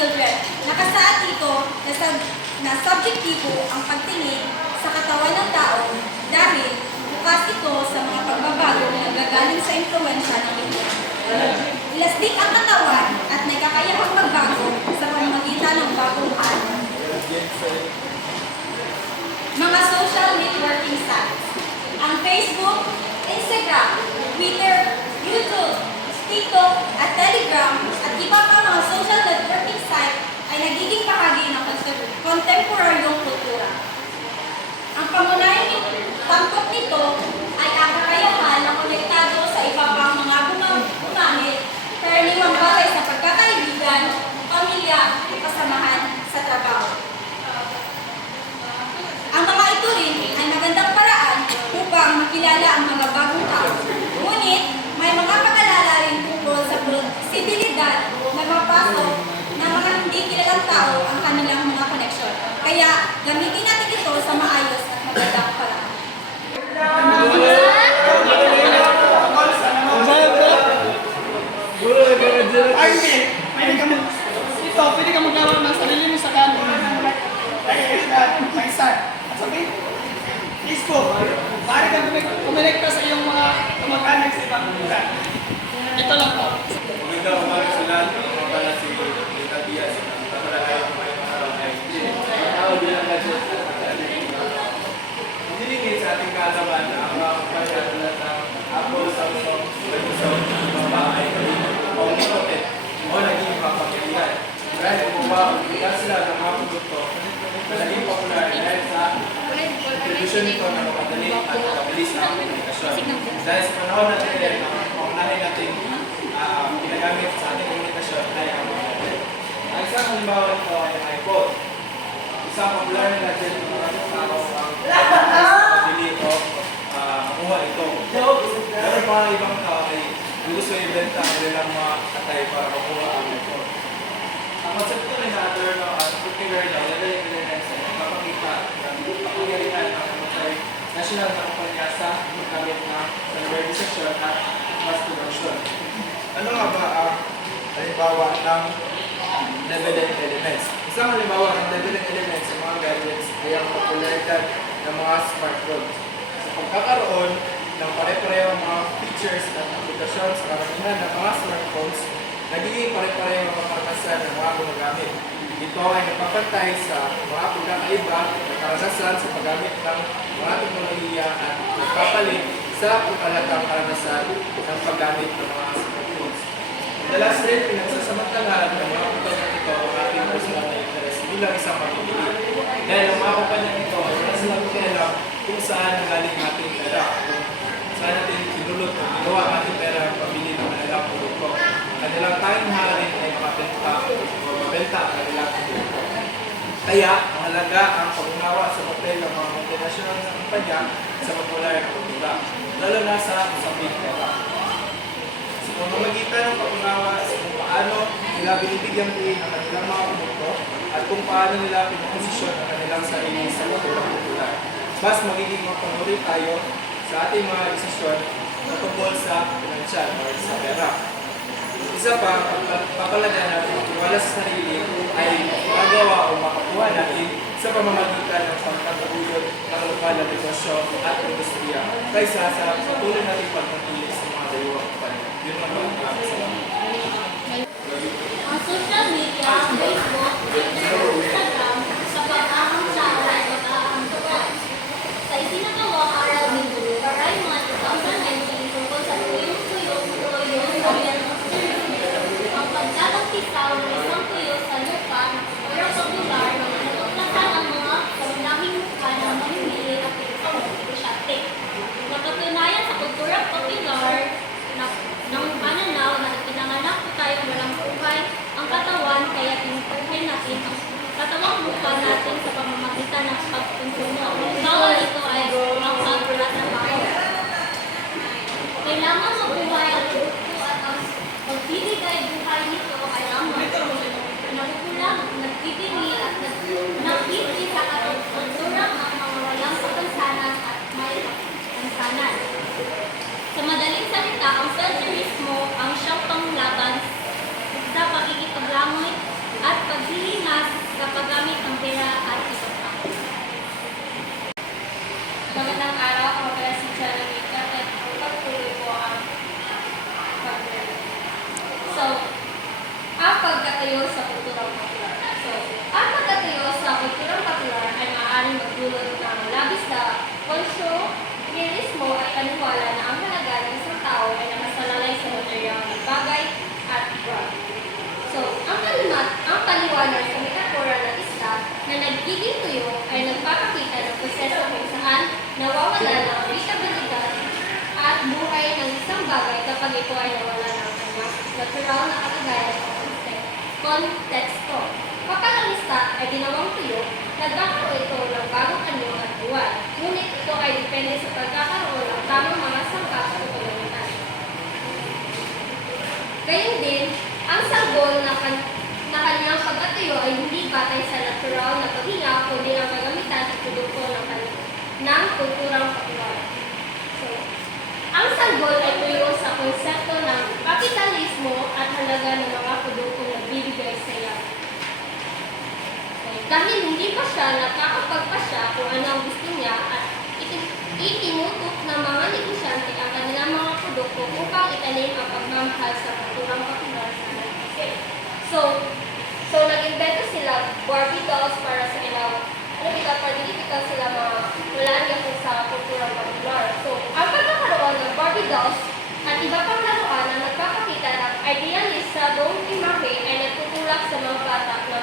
children. Nakasaad dito na subjektibo ang pagtingin sa katawan ng tao dahil bukas ito sa mga pagbabago na nagagaling sa impluwensya ng ito. Ilastik ang katawan at may kakayahang magbago sa pamamagitan ng bagong araw. Mga social networking sites. Ang Facebook, Instagram, Twitter, YouTube, TikTok at Telegram at iba pang mga social networking site ay nagiging bahagi ng kontemporaryong kultura. Ang pangunahing tampok nito ay ang kakayahan na konektado sa iba pang mga gumamit, karaniwang bagay sa pagkakaibigan, pamilya, kasamahan sa trabaho. Ang mga ito rin ay magandang paraan upang makilala ang mga bagong tao. Ngunit, may mga pag-alala rin tungkol sa posibilidad na mapasok ng mga hindi kilalang tao ang kanilang mga koneksyon. Kaya, gamitin natin ito sa maayos at magandang paraan. Pwede ka magkaroon ng sarili mo sa kanto. May start. Sabi, Facebook, pare ka kumonekta sa iyong mga kamag-anak sa ibang lugar. Ito lang po. Maganda umaga sa lahat. Ako pala si Tita Diaz. Tamalakay ko ngayong araw ay tao bilang gadget at pagkalit. Hinilingin sa ating kaalaman na ang mga kapayat ng Apple, Samsung, Microsoft, mga ay paulit o naging kapangyarihan. Dahil kung ba, bigyan sila ng mga produkto na naging popular dahil sa distribution nito na makadali at mabilis na komunikasyon. Dahil sa panahon natin rin, ang pangunahin natin ginagamit sa ating komunikasyon ay ang internet. Ang isang halimbawa nito ay ang iPhone. Isang popular na gadget ng maraming tao ang mabili o makuha ito. Meron pa ang ibang tao ay gusto ibenta ang kanilang mga katay para makuha ang iPhone. Ang konsepto rin na turn on at particular na leveling elements ay nagpapakita ng kapangyarihan ng matay national na kumpanya sa paggamit ng standardization at mass production. Ano nga ba ang halimbawa ng leveling elements? Isang halimbawa ng leveling elements sa mga gadgets ay ang popularidad ng mga smartphones. Sa pagkakaroon ng pare-parehong mga features at aplikasyon sa karamihan ng mga smartphones, nagiging pare-pareho ang karanasan ng mga gumagamit. Ito ay nagpapantay sa mga pagkakaiba na karanasan sa paggamit ng mga teknolohiya at nagpapalit sa pagkalatang karanasan ng paggamit ng mga smartphones. Madalas rin pinagsasamantalahan ng mga kumpanya ito ang ating personal na interest bilang isang mamimili. Dahil ang mga kumpanya ito ay wala silang pakialam kung saan nagaling ating pera, kung saan natin tinulot o ginawa ang ating pera ang pabili ng kanilang produkto. Kanilang tanging halin ay makabenta o mabenta ang kanilang produkto. Kaya, mahalaga ang pag-unawa sa papel ng mga multinational na kumpanya sa popular na kultura, lalo na sa usaping pera. Sa pamamagitan ng pag-unawa sa kung paano nila binibigyang diin ang kanilang mga produkto at kung paano nila pinaposisyon ang kanilang sarili sa kultura. Mas magiging mapanuri tayo sa ating mga desisyon na tungkol sa pinansyal o sa pera. Isa pa, ang papalaga natin ang tiwala sa sarili ay magawa o makakuha natin sa pamamagitan ng pagkakahulog ng lokal na negosyo at industriya kaysa sa patuloy natin pagpapili sa mga dayuwang kumpanya. Yun lang ba ang salamat. Ang social media, Facebook, Twitter, Instagram, sa pag-ahang sa pag-ahang tuwan. Sa isinagawang aral nito, Paraima 2019 tungkol sa tuyong-tuyong sa ang pagkakatisaw ng isang tuyo sa lupa o sa lugar na natuklasan ang mga kaunahing mukha ng mamimili at negosyante. Napatunayan sa kulturang popular ng pananaw na pinanganak po tayong walang buhay ang katawan kaya tinutuhay natin ang katawang mukha natin sa pamamagitan ng pagkonsumo. Bawal ito ay ang pagtrabaho. Kailangan mabuhay ang produkto at ang pagbibigay buhay nito ay ang nakukulang, nagbibili at nagpipili sa kulturang ang mga walang kapansanan at may kapansanan. Sa madaling salita, ang self-turismo ang siyang panglaban sa pakikipaglamoy at paghihingas sa paggamit ng pera at iba pa. Magandang araw, ako pala si Chara Mika at pagtuloy ko ang pag-learn. So, ang pagkatayo sa kulturang popular. So, ang pagkatayo sa kulturang popular ay maaaring magdulot ng labis na konsumerismo at paniwala na ang halaga ng isang tao ay nakasalalay sa material ng bagay at brand. So, ang paliwanag sa metapora ng isla na nagiging tuyo ay nagpapakita ng proseso kung saan nawawala ng habitabilidad at buhay ng isang bagay kapag ito ay nawala ng kanyang natural na kalagayan o konteksto. Kapag ang isla ay ginawang tuyo, nagkakaroon ito ng bagong anyo at buwan. Ngunit ito ay depende sa pagkakaroon ng tamang mga sangkap o pagamitan. Gayun din, ang sanggol na kanyang pagkatuyo ay hindi batay sa natural na paghinga kundi ang kagamitan at produkto ng kulturang popular. So, ang sanggol ay tuyo sa konsepto ng kapitalismo at halaga ng mga produkto na bibigay sa iyo. Dahil hindi pa siya nakakapagpasya kung ano ang gusto niya at itinutok ng mga negosyante ang kanilang mga produkto upang itanim ang pagmamahal sa kulturang popular sa market. So nag-invento sila Barbie dolls para sa ilaw. Particular sila mga wala kung sa kulturang popular. So, ang pagkakaroon ng Barbie dolls at iba pang laruan na nagpapakita ng idealisadong imahe ay nagtutulak sa mga bata na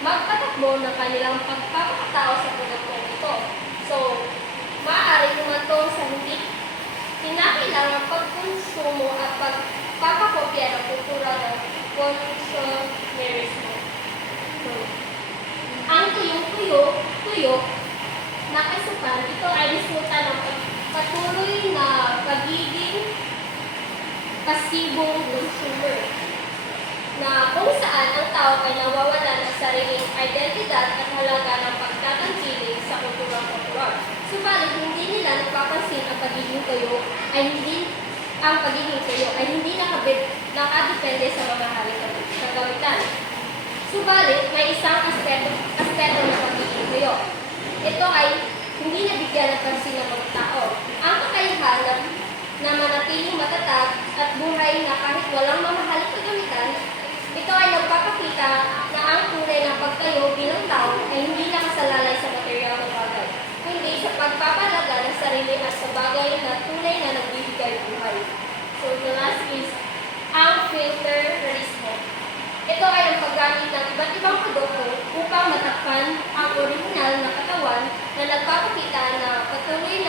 magpatakbo ng kanilang pagpapakatao sa produkto nito. So, maaari humatong sa hindi kinakailangang pagkonsumo at pagpapakopya ng kultura ng consumerismo. So, ang tuyo na kasukan, ito ay resulta ng patuloy na pagiging pasibong consumer na kung saan ang tao ay nawawala ng sariling identidad at halaga ng pagtatangkilik sa kulturang popular. Subalit, hindi nila napapansin ang pagiging tuyo ay hindi nakadepende sa mga kagamitan. Subalit, may isang aspeto ng pagiging tuyo. Ito ay hindi nabigyan ng pansin ng mga tao. Ang kakayahan na manatiling matatag at buhay na kahit walang mamahaling kagamitan, ito ay nagpapakita na ang tunay ng pagtayo bilang tao ay hindi nakasalalay sa material na bagay, kundi sa pagpapalaga ng sarili at sa bagay na tunay na nagbibigay buhay. So the last is ang filterismo. Ito ay ang paggamit ng iba't ibang produkto upang matakpan ang orihinal na katawan na nagpapakita na pagtuloy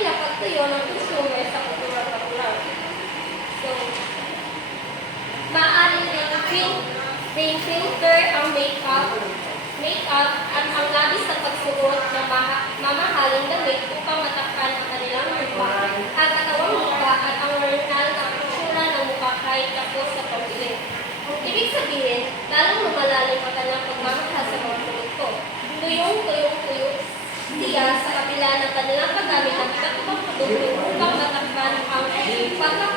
na pagtuyo ng consumer sa kulturang popular. So, maaaring ring filter ang makeup at ang labis na pagsuot ng mamahaling damit upang matakpan ang kanilang mukha, ang katawang mukha at ang orihinal na itsura ng mukha kahit tapos sa pagbiling. Ibig sabihin, lalong lumalalim ang kanilang pagmamahal sa mga produkto. Tuyong-tuyo siya sa kabila ng kanilang paggamit ng iba't ibang produkto upang matakpan ang pagkakaroon